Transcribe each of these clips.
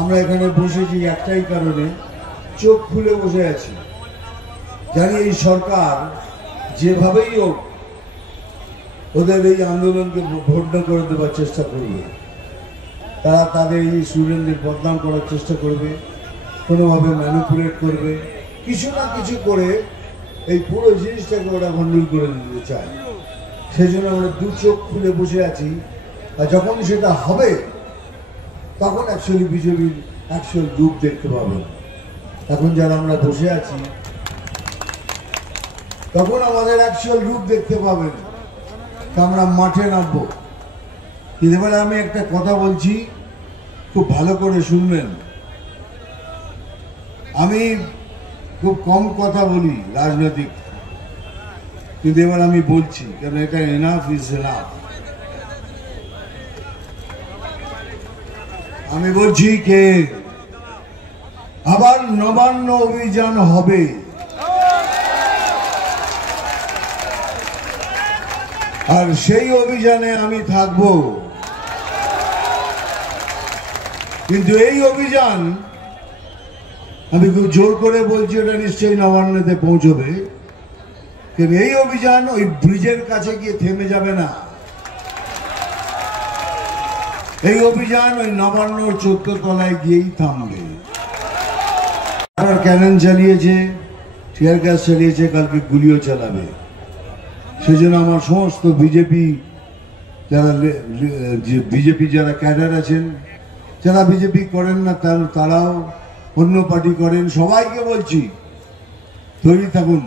আমরা এখানে বসেছি একটাই কারণে, চোখ খুলে বসে আছি। জানি এই সরকার যেভাবেই হোক ওদের এই আন্দোলনকে ভণ্ড করে দেওয়ার চেষ্টা করবে। তারা তাদের এই স্টুডেন্টদের বদনাম করার চেষ্টা করবে, কোনোভাবে ম্যানিপুলেট করবে, কিছু না কিছু করে এই পুরো জিনিসটাকে ওরা গন্ডগোল করে দিতে চায়। সেই জন্য আমরা দু চোখ খুলে বসে আছি। আর যখন সেটা হবে তখন অ্যাকচুয়ালি বিজেপির অ্যাকচুয়াল রূপ দেখতে পাবেন। এখন যারা আমরা বসে আছি তখন আমাদের অ্যাকচুয়াল রূপ দেখতে পাবেন। তা আমরা মাঠে নামবো। কিন্তু এবারে আমি একটা কথা বলছি, খুব ভালো করে শুনবেন। আমি খুব কম কথা বলি রাজনৈতিক, কিন্তু এবার আমি বলছি, কেন এটা এনাফ ইজ এনাফ। আমি বলছি কে আবার নবান্ন অভিযান হবে। আর সেই অভিযানে আমি থাকব। কিন্তু এই অভিযান আমি খুব জোর করে বলছি, ওটা নিশ্চয়ই নবান্নতে পৌঁছবে। কিন্তু এই অভিযান ওই ব্রিজের কাছে গিয়ে থেমে যাবে না। এই অভিযান ওই নবান্নর 14 তলায় গিয়েই থামবে। ক্যানন চালিয়েছে, টিয়ার গ্যাস চালিয়েছে, কালকে গুলিও চালাবে। সেজন্য আমার সমস্ত বিজেপি যারা ক্যাডার আছেন, যারা বিজেপি করেন না তারাও অন্য পার্টি করেন, সবাইকে বলছি তৈরি থাকুন।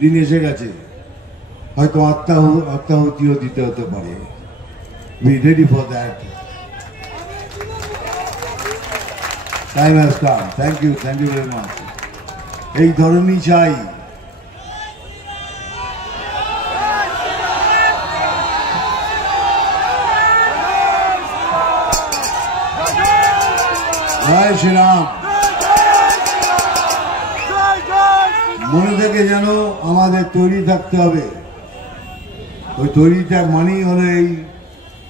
দিন এসে গেছে, হয়তো আত্মাহুতিও দিতে হতে পারে। Be ready for that. Time has come. Thank you very much. এই ধরনই চাই। জয় শ্রীরাম। মনে থেকে যেন আমাদের তৈরি থাকতে হবে। ওই তৈরিটা মানেই হলো এই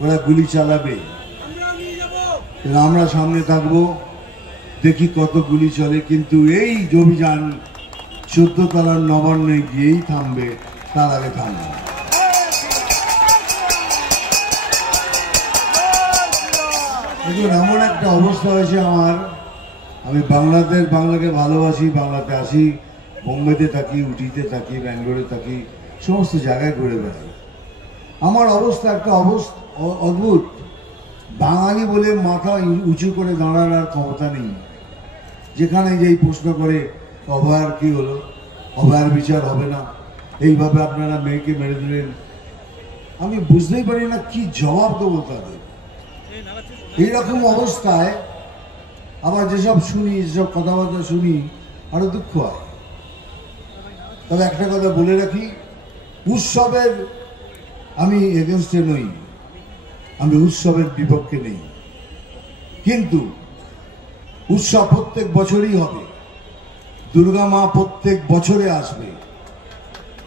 ওরা গুলি চালাবে, আমরা সামনে থাকবো, দেখি কত গুলি চলে। কিন্তু এই অভিযান 14 তলার নবান্নে গিয়েই থামবে, তার আগে থামবে। দেখুন, এমন একটা অবস্থা হয়েছে আমার, আমি বাংলাকে ভালোবাসি, বাংলাতে আসি, বোম্বেতে থাকি, উটিতে থাকি, ব্যাঙ্গালোরে থাকি, সমস্ত জায়গায় ঘুরে বেড়াই। আমার অবস্থা একটা অদ্ভুত। বাঙালি বলে মাথা উঁচু করে দাঁড়ানোর ক্ষমতা নেই। যেখানে যেই প্রশ্ন করে অভয়ার কি হলো, অভয়ার বিচার হবে না, এইভাবে আপনারা মেয়েকে মেরে দিলেন, আমি বুঝতেই পারি না কি জবাব দেবো তাদের। এইরকম অবস্থায় আবার যেসব কথাবার্তা শুনি, আরো দুঃখ হয়। তবে একটা কথা বলে রাখি, উৎসবের আমি এগেনস্টে নই, আমি উৎসবের বিপক্ষে নেই। কিন্তু উৎসব প্রত্যেক বছরই হবে, দুর্গা মা প্রত্যেক বছরে আসবে,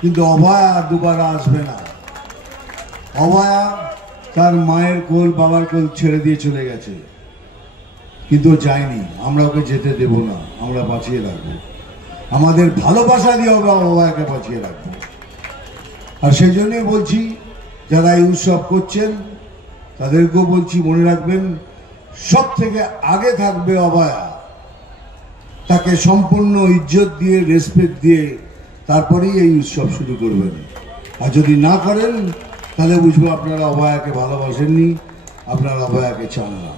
কিন্তু অভয়া দুবার আসবে না। অভয়া তার মায়ের কোল, বাবার কোল ছেড়ে দিয়ে চলে গেছে, কিন্তু যায়নি। আমরা ওকে যেতে দেব না, আমরা বাঁচিয়ে রাখবো। আমাদের ভালোবাসা দিয়ে হবে অভয়াকে বাঁচিয়ে রাখবো। আর সেই জন্যই বলছি, যারা এই উৎসব করছেন তাদেরকেও বলছি, মনে রাখবেন, সব থেকে আগে থাকবে অভয়া। তাকে সম্পূর্ণ ইজ্জত দিয়ে, রেসপেক্ট দিয়ে তারপরেই এই উৎসব শুরু করবেন। আর যদি না করেন তাহলে বুঝবো আপনারা অভয়াকে ভালোবাসেননি, আপনারা অভয়াকে চান না।